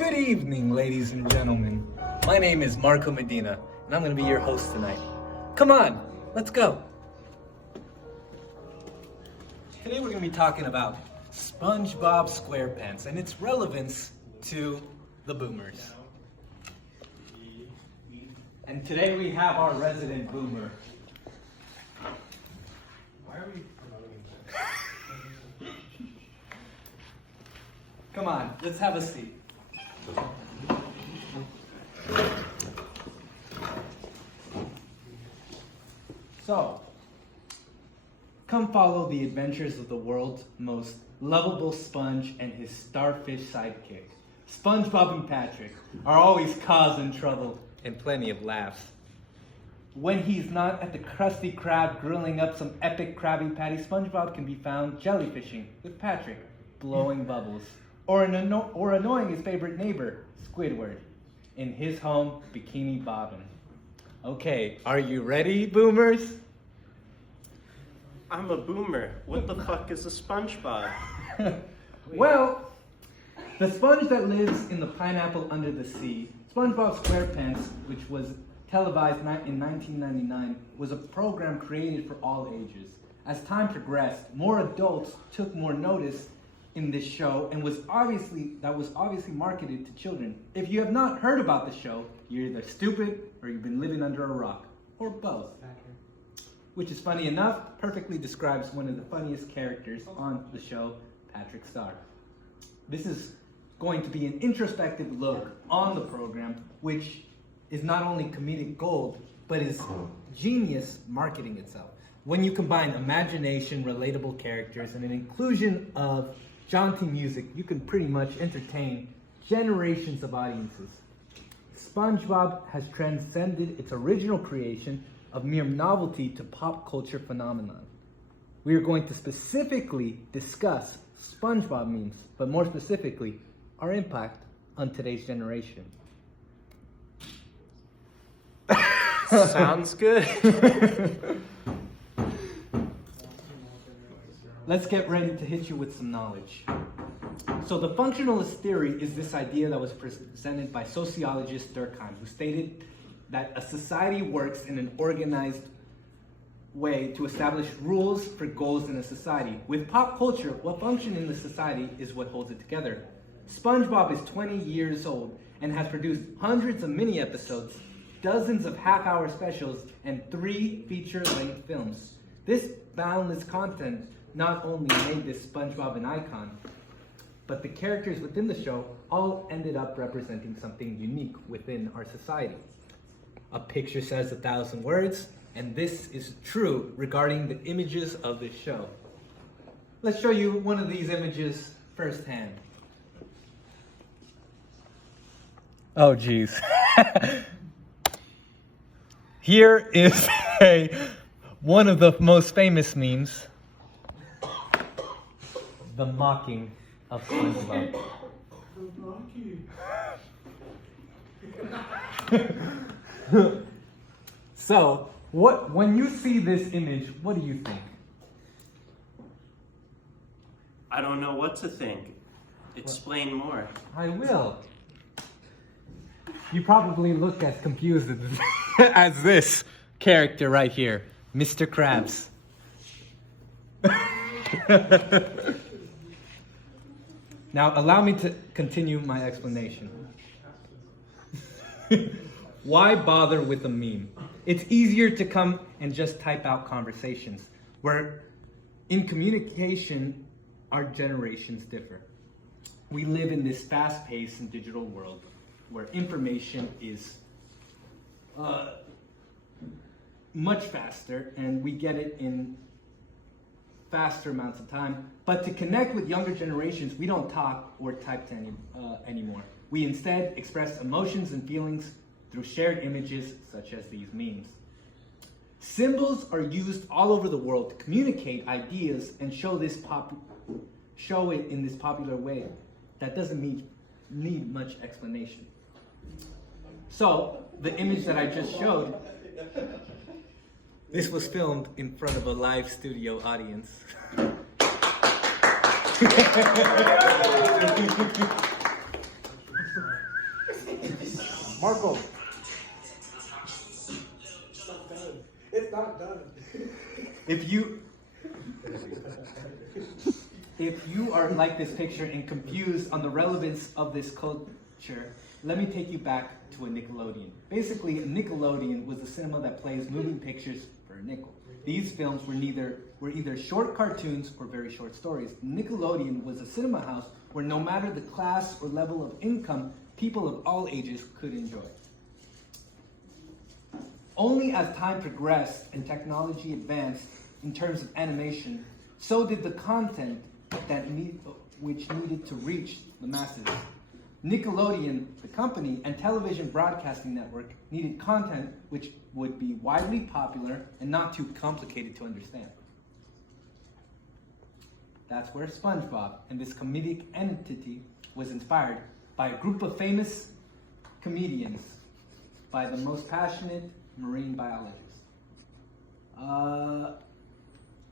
Good evening, ladies and gentlemen. My name is Marco Medina, and I'm going to be your host tonight. Come on, let's go. Today we're going to be talking about SpongeBob SquarePants and its relevance to the boomers. And today we have our resident boomer. Why are we promoting that? Come on, let's have a seat. So, come follow the adventures of the world's most lovable sponge and his starfish sidekick. SpongeBob and Patrick are always causing trouble and plenty of laughs. When he's not at the Krusty Krab grilling up some epic Krabby Patty, SpongeBob can be found jellyfishing with Patrick, blowing bubbles, or annoying his favorite neighbor, Squidward, in his home, Bikini Bottom. Okay, are you ready, boomers? I'm a boomer. What the fuck is a SpongeBob? Well, the sponge that lives in the pineapple under the sea, SpongeBob SquarePants, which was televised in 1999, was a program created for all ages. As time progressed, more adults took more notice in this show and was obviously marketed to children. If you have not heard about the show, you're either stupid or you've been living under a rock, or both. Which is funny enough, perfectly describes one of the funniest characters on the show, Patrick Star. This is going to be an introspective look on the program, which is not only comedic gold, but is genius marketing itself. When you combine imagination, relatable characters, and an inclusion of jaunty music, you can pretty much entertain generations of audiences. SpongeBob has transcended its original creation of mere novelty to pop culture phenomenon. We are going to specifically discuss SpongeBob memes, but more specifically, our impact on today's generation. Sounds good. Let's get ready to hit you with some knowledge. So the functionalist theory is this idea that was presented by sociologist Durkheim, who stated that a society works in an organized way to establish rules for goals in a society. With pop culture, what function in the society is what holds it together. SpongeBob is 20 years old and has produced hundreds of mini episodes, dozens of half-hour specials, and 3 feature-length films. This boundless content not only made this SpongeBob an icon, but the characters within the show all ended up representing something unique within our society. A picture says 1,000 words, and this is true regarding the images of this show. Let's show you one of these images firsthand. Oh, geez. Here is one of the most famous memes. The mocking of SpongeBob. So, when you see this image, what do you think? I don't know what to think. Explain more. I will. You probably look as confused as this character right here, Mr. Krabs. Now, allow me to continue my explanation. Why bother with a meme? It's easier to come and just type out conversations, where in communication, our generations differ. We live in this fast-paced and digital world where information is much faster, and we get it in faster amounts of time. But to connect with younger generations, we don't talk or type anymore. We instead express emotions and feelings through shared images such as these memes. Symbols are used all over the world to communicate ideas and show it in this popular way that doesn't need much explanation. So, the image that I just showed, this was filmed in front of a live studio audience. Marco. It's not done. If you are like this picture and confused on the relevance of this culture, let me take you back to a Nickelodeon. Basically, a Nickelodeon was a cinema that plays moving pictures for a nickel. These films were either short cartoons or very short stories. Nickelodeon was a cinema house where no matter the class or level of income, people of all ages could enjoy. Only as time progressed and technology advanced in terms of animation, so did the content which needed to reach the masses. Nickelodeon, the company, and television broadcasting network needed content which would be widely popular and not too complicated to understand. That's where SpongeBob and this comedic entity was inspired by a group of famous comedians, by the most passionate marine biologist.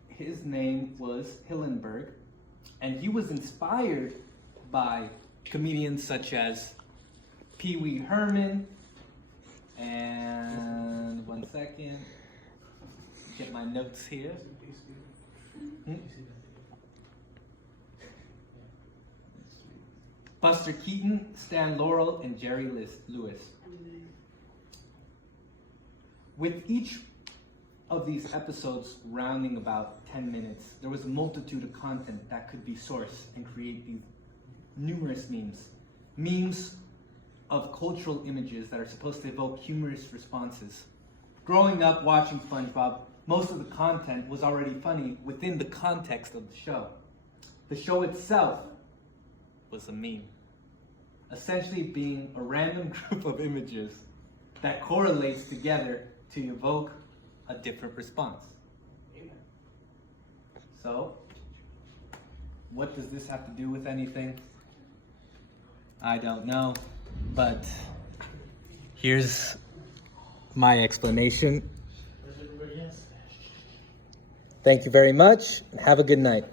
His name was Hillenberg, and he was inspired by comedians such as Pee Wee Herman, and one second, get my notes here. Buster Keaton, Stan Laurel, and Jerry Lewis. With each of these episodes rounding about 10 minutes, there was a multitude of content that could be sourced and create these numerous memes. Memes of cultural images that are supposed to evoke humorous responses. Growing up watching SpongeBob, most of the content was already funny within the context of the show. The show itself was a meme, essentially being a random group of images that correlates together to evoke a different response. So, what does this have to do with anything? I don't know, but here's my explanation. Thank you very much, and have a good night.